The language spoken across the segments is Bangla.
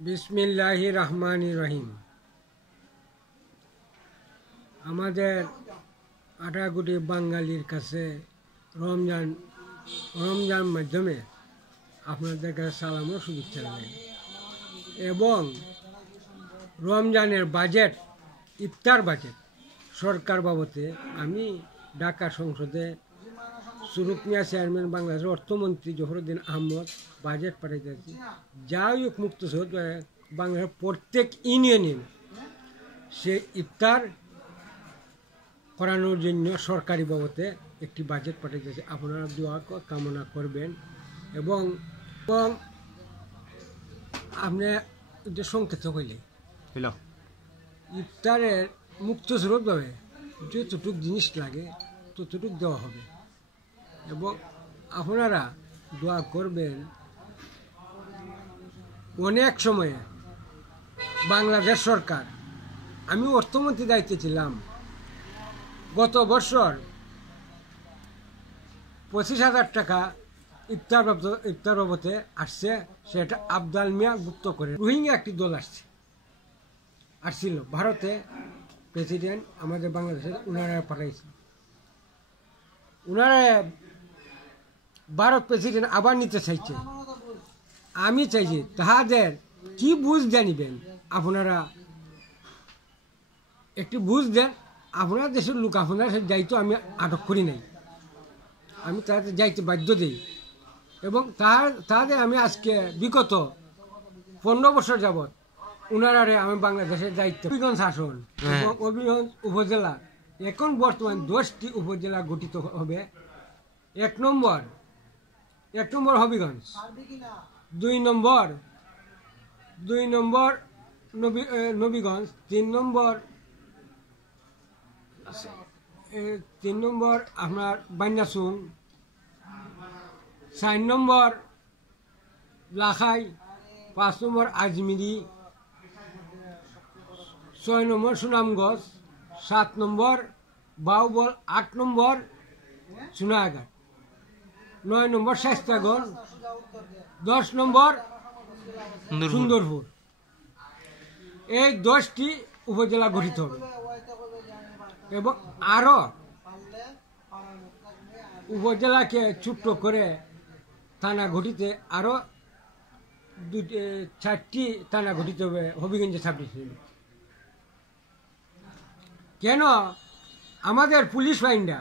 বিসমিল্লাহির রহমানির রহিম। আমাদের 18 কোটি বাঙালির কাছে রমজান মাধ্যমে আপনাদের কাছে সালাম ও শুভেচ্ছা জানাই এবং রমজানের বাজেট, ইফতার বাজেট সরকার বাবদে আমি ঢাকা সংসদে সুরুপ মিয়া চেয়ারম্যান, বাংলাদেশের অর্থমন্ত্রী জহরুদ্দিন আহমদ বাজেট পাঠাইতেছি। যাই হোক মুক্ত সহজ বাংলাদেশের প্রত্যেক ইউনিয়নে সে ইফতার করানোর জন্য সরকারি বাবদে একটি বাজেট পাঠাইতেছে। আপনারা দোয়া কামনা করবেন এবং আপনি এটা সংকেত হইলে ইফতারের মুক্ত স্রোতভাবে যতটুক জিনিস লাগে ততটুক দেওয়া হবে এবং আপনারা দোয়া করবেন। অনেক সময়ে বাংলাদেশ সরকার, আমি অর্থমন্ত্রী দায়িত্বে ছিলাম, গত বছর 25,000 টাকা ইফতার বাবদে আসছে। সেটা আবদাল মিয়া গুপ্ত করে রোহিঙ্গা একটি দল আসছিল ভারতে। প্রেসিডেন্ট আমাদের বাংলাদেশের উনারা পাঠাইছে। উনারা ভারত প্রেসিডেন্ট আবার নিতে চাইছে। আমি চাইছি তাহাদের কি বুঝ জানিবেন, আপনারা একটু বুঝ দেন। আপনার দেশের লোক, আপনার দায়িত্ব আমি আটক করি নাই, আমি তাদের যাইতে বাধ্য দিই এবং তাদের আমি আজকে বিগত 15 বছর যাবৎ উনারে আমি বাংলাদেশের দায়িত্ব হবিগঞ্জ আসন এবং হবিগঞ্জ উপজেলা, এখন বর্তমান 10টি উপজেলা গঠিত হবে। 1 নম্বর হবিগঞ্জ, 2 নম্বর নবীগঞ্জ, 3 নম্বর আপনার বান্যাসুং, 4 নম্বর লাখাই, 5 নম্বর আজমিরি, 6 নম্বর সুনামগঞ্জ, 7 নম্বর বাউবল, 8 নম্বর সোনাঘাট, 9 নম্বর শাস্তাগঞ্জ, 10 নম্বর সুন্দরপুর। এই 10টি উপজেলা গঠিত হবে এবং আরো উপজেলাকে ছোট্ট করে থানা গঠিতে আরো 4টি থানা গঠিত হবে হবিগঞ্জে 26। কেন আমাদের পুলিশ বাহিনীরা,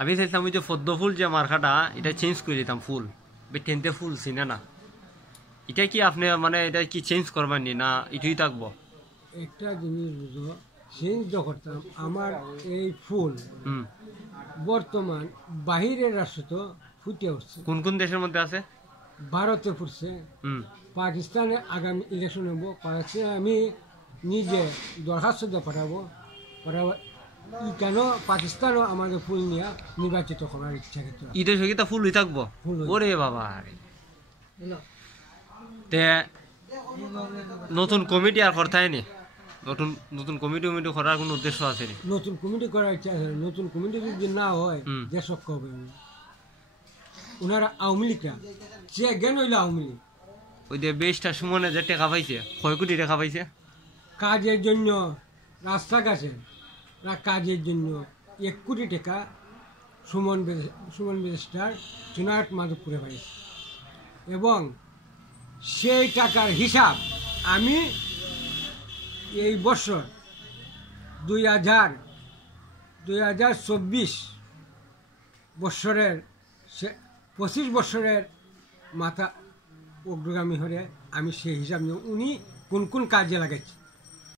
আমি চাইছিলাম ওই যে পদ্ম ফুল যে মার্কাটা এটা চেঞ্জ করে দিতাম, ফুল টেনতে ফুল চিনে না, এটা কি আপনি মানে এটা কি চেঞ্জ করবেন না এটাই থাকবো? একটা জিনিস বুঝো, চেঞ্জ করতাম। আমার এই ফুল বর্তমান বাহিরের রাষ্ট্র তো ফুটে উঠছে। কোন কোন দেশের মধ্যে আছে? ভারতে ফুটছে, পাকিস্তানে আগামী ইলেকশন হবো, আমি নিজে দরখাস্ত দিয়ে পাঠাবো কেন পাকিস্তানও আমাদের ফুল নিয়ে নির্বাচিত করার ইচ্ছা কিন্তু ঈদের সঙ্গে ফুলই থাকবো। ওরে বাবা, তে নতুন কমিটি আর করতে হয়নি? নতুন কমিটি করার কোন উদ্দেশ্য আছে? নতুন কমিটি করার ইচ্ছা আছে। নতুন কমিটি যদি না হয় দেশ হবে। ওনারা আওয়ামী লীগরা যে জ্ঞান হইল আওয়ামী লীগ। ওই যে বেশটা সুমনে যে টাকা পাইছে, 6 কোটি টাকা পাইছে কাজের জন্য, রাস্তাঘাটে কাজের জন্য 1 কোটি টাকা সুমন বেস্টার চুনাট মাধবপুরে পাইছে এবং সেই টাকার হিসাব আমি এই বছর 2024 বৎসরের 25 বছরের মাথা অগ্রগামী হয়ে আমি সেই হিসাব নিয়ে উনি কোন কোন কাজে লাগাইছি